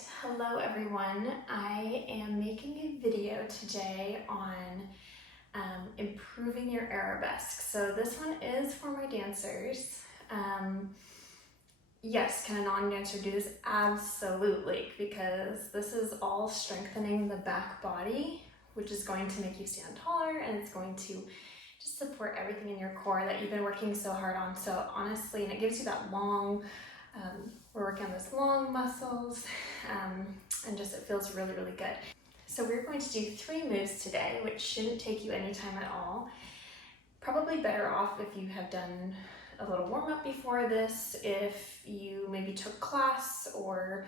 Alright, hello everyone. I am making a video today on improving your arabesque. So this one is for my dancers. Yes, can a non-dancer do this? Absolutely, because this is all strengthening the back body, which is going to make you stand taller, and it's going to just support everything in your core that you've been working so hard on. So honestly, and it gives you that long, we're working on those long muscles, and just it feels really, really good. So we're going to do 3 moves today, which shouldn't take you any time at all. Probably better off if you have done a little warm-up before this, if you maybe took class or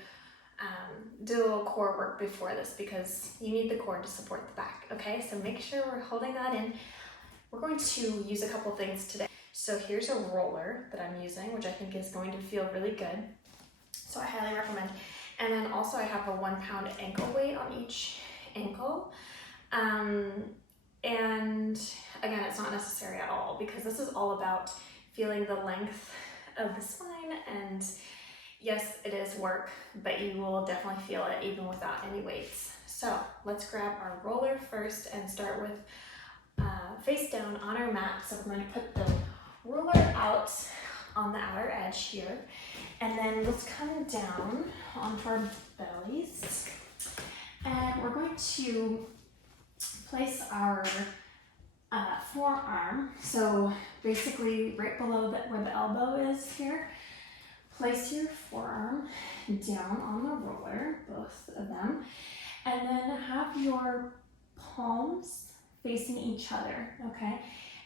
did a little core work before this, because you need the core to support the back, okay? So make sure we're holding that in. We're going to use a couple things today. So here's a roller that I'm using, which I think is going to feel really good. So I highly recommend. And then also I have a 1 pound ankle weight on each ankle. And again, it's not necessary at all, because this is all about feeling the length of the spine. And yes, it is work, but you will definitely feel it even without any weights. So let's grab our roller first and start with face down on our mat. So we're going to put the roller out on the outer edge here, and then let's come down onto our bellies, and we're going to place our forearm, so basically right below where the elbow is here. Place your forearm down on the roller, both of them, and then have your palms facing each other, okay?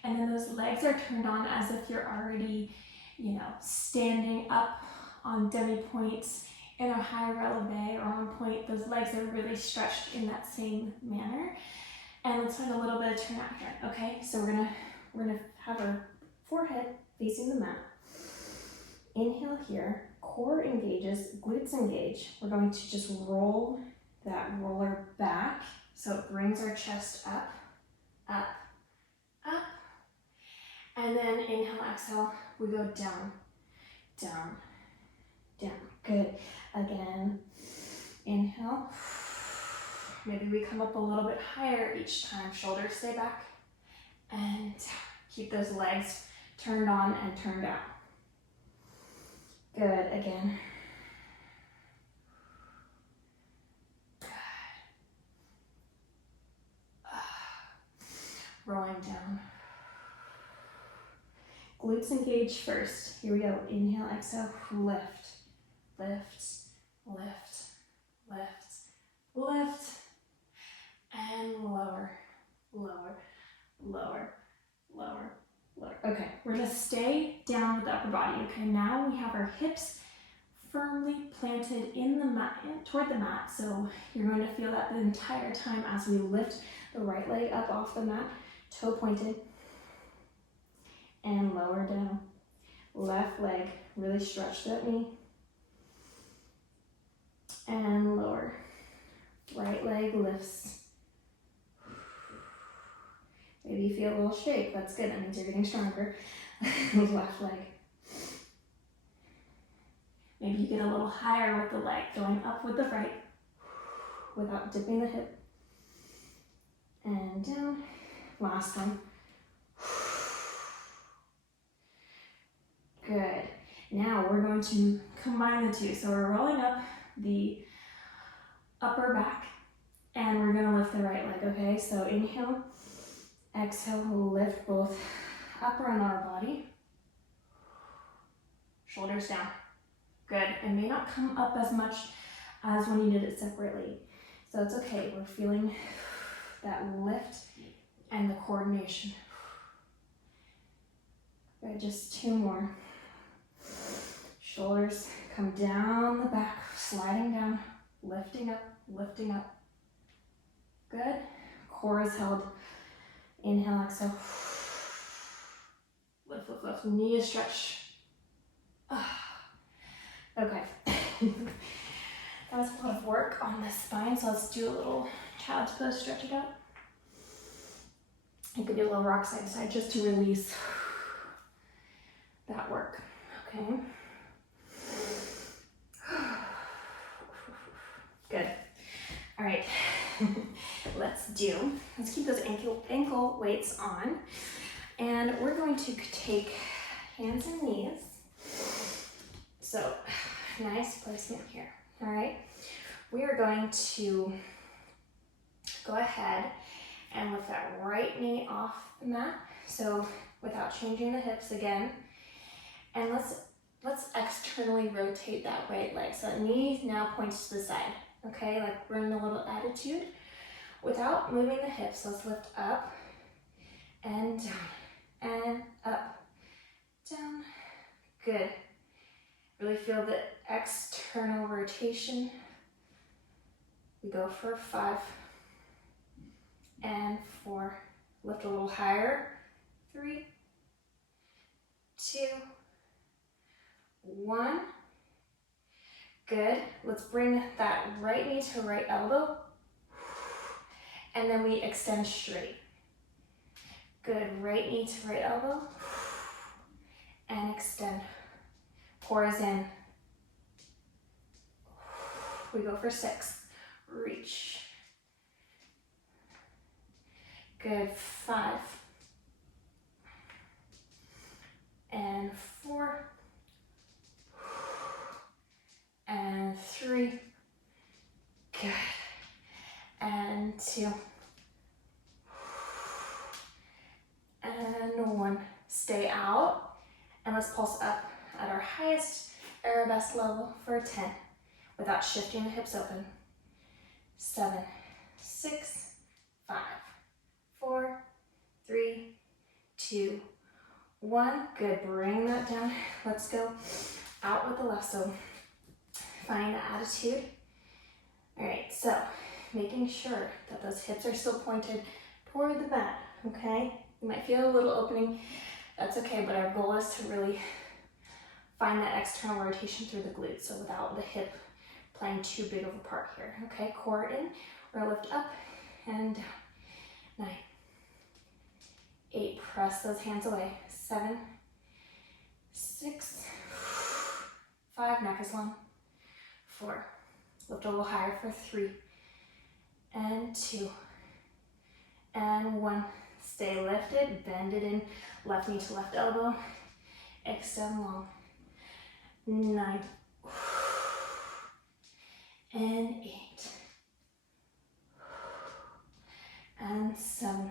And then those legs are turned on as if you're already, standing up on demi-points in a high releve or on point. Those legs are really stretched in that same manner. And let's find a little bit of turnout here, okay? So we're gonna have our forehead facing the mat. Inhale here, core engages, glutes engage. We're going to just roll that roller back so it brings our chest up, up, up. And then inhale, exhale, we go down, down, down. Good. Again, inhale. Maybe we come up a little bit higher each time. Shoulders stay back. And keep those legs turned on and turned out. Good. Again. Good. Rolling down. Glutes engage first. Here we go. Inhale, exhale, lift, lift, lift, lift, lift, and lower, lower, lower, lower, lower. Okay, we're gonna stay down with the upper body. Okay, now we have our hips firmly planted in the mat, toward the mat. So you're going to feel that the entire time as we lift the right leg up off the mat, toe pointed, and lower down. Left leg, really stretch that knee. And lower. Right leg lifts. Maybe you feel a little shake. That's good. That means you're getting stronger. Left leg. Maybe you get a little higher with the leg, going up with the right without dipping the hip. And down. Last one. Good. Now we're going to combine the two. So we're rolling up the upper back, and we're going to lift the right leg, okay? So inhale, exhale, lift both upper and lower body. Shoulders down. Good. It may not come up as much as when you did it separately. So it's okay. We're feeling that lift and the coordination. Good. Just 2 more. Shoulders come down the back, sliding down, lifting up, lifting up. Good. Core is held. Inhale, exhale. Lift, lift, lift. Knee is stretched. Okay. That was a lot of work on the spine, so let's do a little child's pose, stretch it out. You could do a little rock side to side just to release that work, okay? Good. All right, let's keep those ankle weights on. And we're going to take hands and knees. So nice placement here. All right, we are going to go ahead and lift that right knee off the mat. So without changing the hips again. And let's externally rotate that right leg. So that knee now points to the side. Okay, like we're in a little attitude. Without moving the hips, let's lift up and down and up, down. Good. Really feel the external rotation. We go for 5 and 4. Lift a little higher. 3, 2, 1. Good. Let's bring that right knee to right elbow. And then we extend straight. Good. Right knee to right elbow. And extend. Pores in. We go for 6. Reach. Good. 5. And 4. And 3. Good. And 2. And 1. Stay out. And let's pulse up at our highest Arabesque level for 10 without shifting the hips open. 7, 6, 5, 4, 3, 2, 1. Good. Bring that down. Let's go out with the left. So find the attitude. All right. So making sure that those hips are still pointed toward the mat. Okay. You might feel a little opening. That's okay. But our goal is to really find that external rotation through the glutes. So without the hip playing too big of a part here. Okay. Core in. We're gonna lift up and down. 9, 8. Press those hands away. 7, 6, 5. Neck is long. 4. Lift a little higher for 3 and 2 and 1. Stay lifted. Bend it in. Left knee to left elbow. Extend long. 9 and 8 and 7,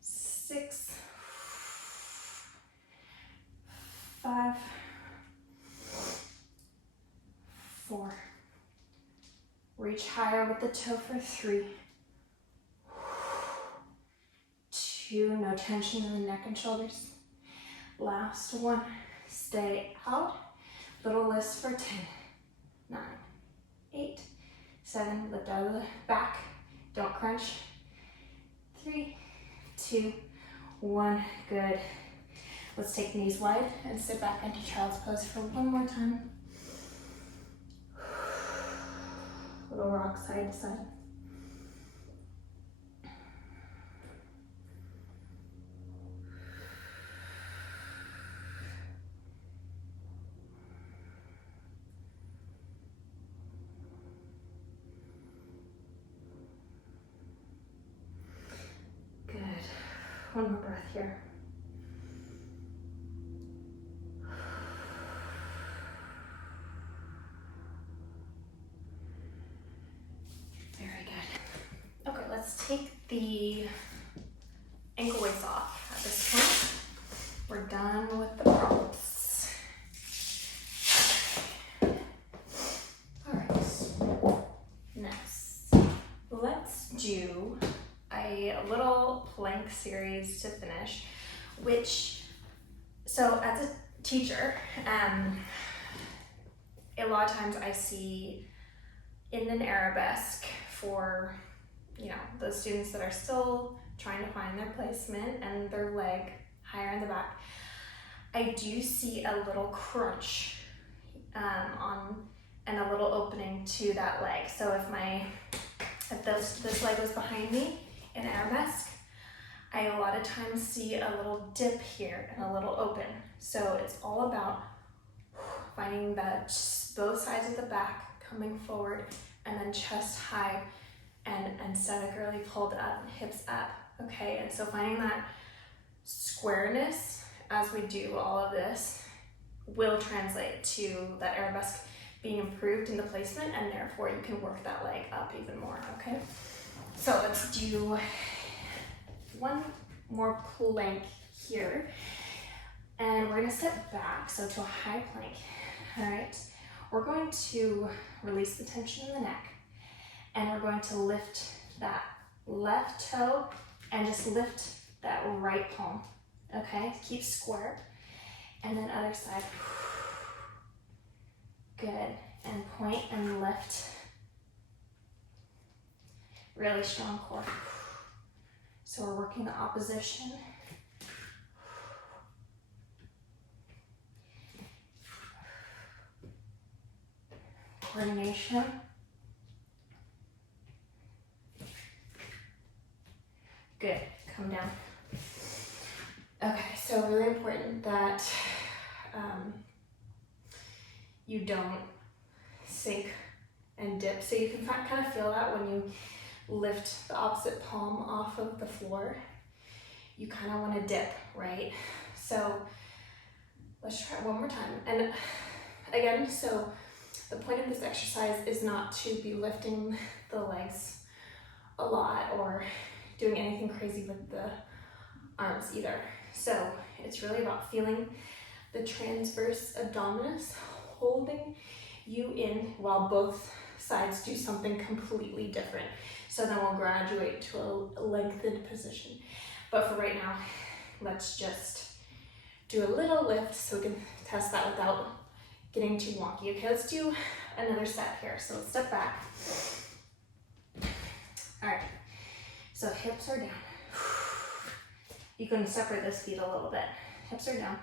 6, 5, 4. Reach higher with the toe for 3, 2. No tension in the neck and shoulders. Last 1. Stay out. Little lifts for 10, 9, 8, 7. Lift out of the back. Don't crunch. 3, 2, 1. Good. Let's take knees wide and sit back into child's pose for one more time. Little rock side to side. Good. One more breath here. Very good. Okay, let's take the ankle weights off at this point. We're done with the props. All right, next, let's do a little plank series to finish, so as a teacher, a lot of times I see in an Arabesque for, the students that are still trying to find their placement and their leg higher in the back, I do see a little crunch and a little opening to that leg. So if this leg was behind me in Arabesque, I a lot of times see a little dip here and a little open. So it's all about finding the both sides of the back coming forward, and then chest high and stomach really pulled up, hips up, okay? And so finding that squareness as we do all of this will translate to that arabesque being improved in the placement, and therefore you can work that leg up even more, okay? So let's do one more plank here, and we're gonna step back, so to a high plank, all right? We're going to release the tension in the neck, and we're going to lift that left toe and just lift that right palm, okay? Keep square, and then other side. Good, and point and lift. Really strong core. So we're working the opposition. Coordination. Good, come down. Okay, so really important that you don't sink and dip. So you can kind of feel that when you lift the opposite palm off of the floor. You kind of want to dip, right? So let's try it one more time. And again, so the point of this exercise is not to be lifting the legs a lot or doing anything crazy with the arms either. So it's really about feeling the transverse abdominis holding you in while both sides do something completely different. So then we'll graduate to a lengthened position. But for right now, let's just do a little lift so we can test that without getting too wonky. Okay, let's do another step here. So let's step back. All right, so hips are down. You can separate those feet a little bit. Hips are down.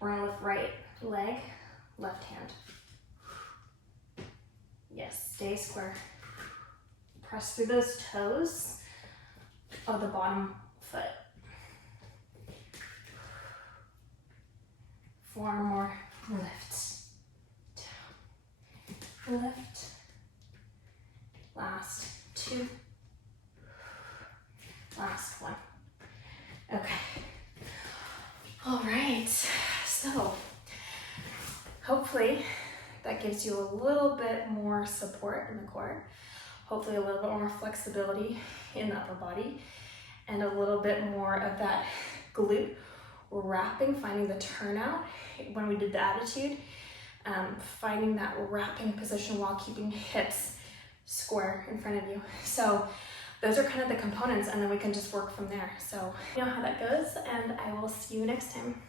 We're gonna lift right leg, left hand. Yes, stay square. Press through those toes of the bottom foot. 4 more lifts. Down. Lift. Last 2. Last 1. Okay. All right. So hopefully that gives you a little bit more support in the core, hopefully a little bit more flexibility in the upper body, and a little bit more of that glute wrapping, finding the turnout when we did the attitude, finding that wrapping position while keeping hips square in front of you. So those are kind of the components, and then we can just work from there. So you know how that goes, and I will see you next time.